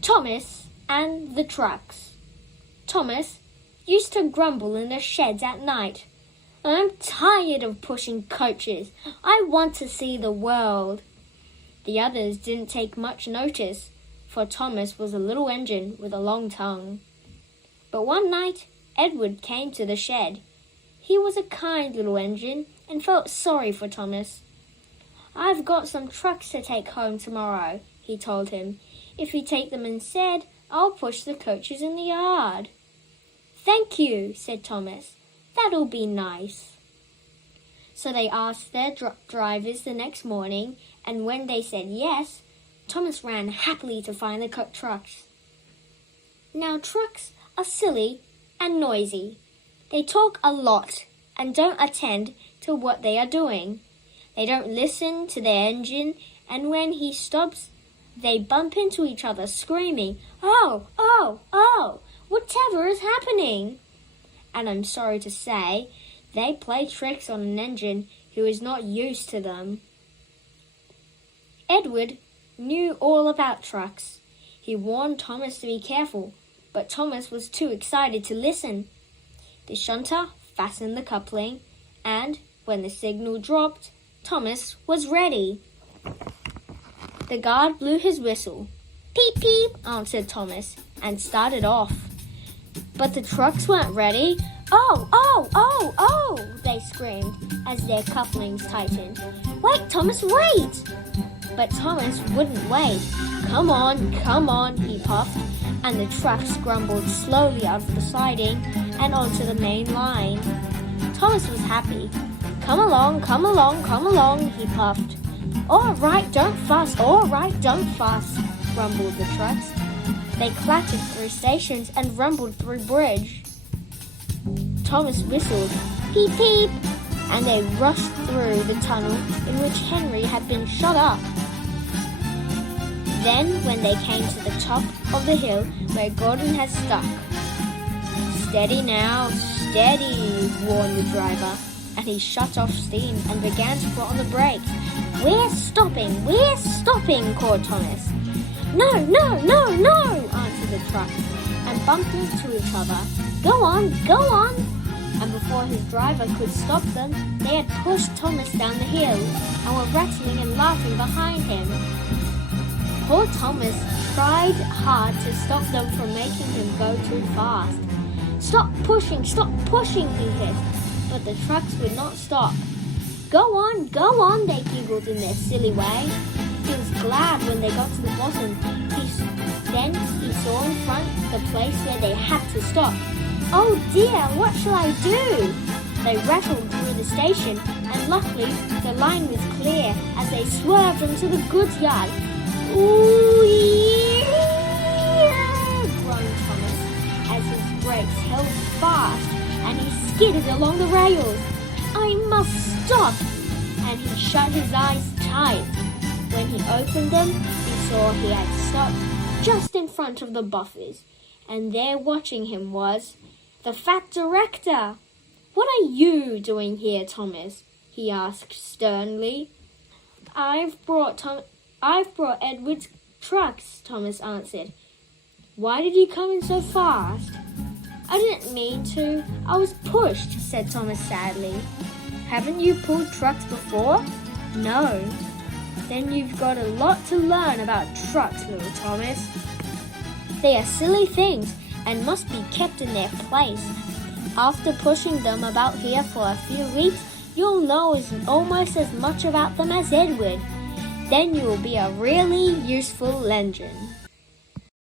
Thomas and the trucks. Thomas used to grumble in the sheds at night. I'm tired of pushing coaches. I want to see the world. The others didn't take much notice, for Thomas was a little engine with a long tongue. But one night, Edward came to the shed. He was a kind little engine and felt sorry for Thomas. I've got some trucks to take home tomorrow, he told him. If you take them instead, I'll push the coaches in the yard. Thank you, said Thomas. That'll be nice. So they asked their drivers the next morning, and when they said yes, Thomas ran happily to find the trucks. Now trucks are silly and noisy. They talk a lot and don't attend to what they are doing. They don't listen to their engine, and when he stops, they bump into each other, screaming, "Oh, oh, oh, whatever is happening?" And I'm sorry to say, they play tricks on an engine who is not used to them. Edward knew all about trucks. He warned Thomas to be careful, but Thomas was too excited to listen. The shunter fastened the coupling, and when the signal dropped, Thomas was ready. The guard blew his whistle. "Peep, peep," answered Thomas, and started off. But the trucks weren't ready. "Oh, oh, oh, oh," they screamed as their couplings tightened. "Wait, Thomas, wait!" But Thomas wouldn't wait. Come on, he puffed, and the trucks grumbled slowly out of the siding and onto the main line. Thomas was happy. Come along, he puffed. All right, don't fuss, rumbled the trucks. They clattered through stations and rumbled through bridge. Thomas whistled, "Peep, peep," and they rushed through the tunnel in which Henry had been shut up. Then, when they came to the top of the hill where Gordon had stuck, "Steady now, steady," warned the driver, and he shut off steam and began to put on the brakes. We're stopping, called Thomas. No, answered the truck, and bumped into each other. Go on. And before his driver could stop them, they had pushed Thomas down the hill and were rattling and laughing behind him. Poor Thomas tried hard to stop them from making him go too fast. Stop pushing, he hissed, but the trucks would not stop. Go on, they giggled in their silly way. He was glad when they got to the bottom. Then he saw in front the place where they had to stop. Oh dear, what shall I do? They rattled through the station, and luckily the line was clear as they swerved into the goods yard. Ooh, yeah, groaned Thomas as his brakes held fast and he skidded along the rails. I must stop! And he shut his eyes tight. When he opened them, he saw he had stopped just in front of the buffers, and there watching him was the fat director. What are you doing here, Thomas? He asked sternly. I've brought Edward's trucks, Thomas answered. Why did you come in so fast? I didn't mean to. I was pushed, said Thomas sadly. Haven't you pulled trucks before? No. Then you've got a lot to learn about trucks, little Thomas. They are silly things and must be kept in their place. After pushing them about here for a few weeks, you'll know almost as much about them as Edward. Then you will be a really useful engine.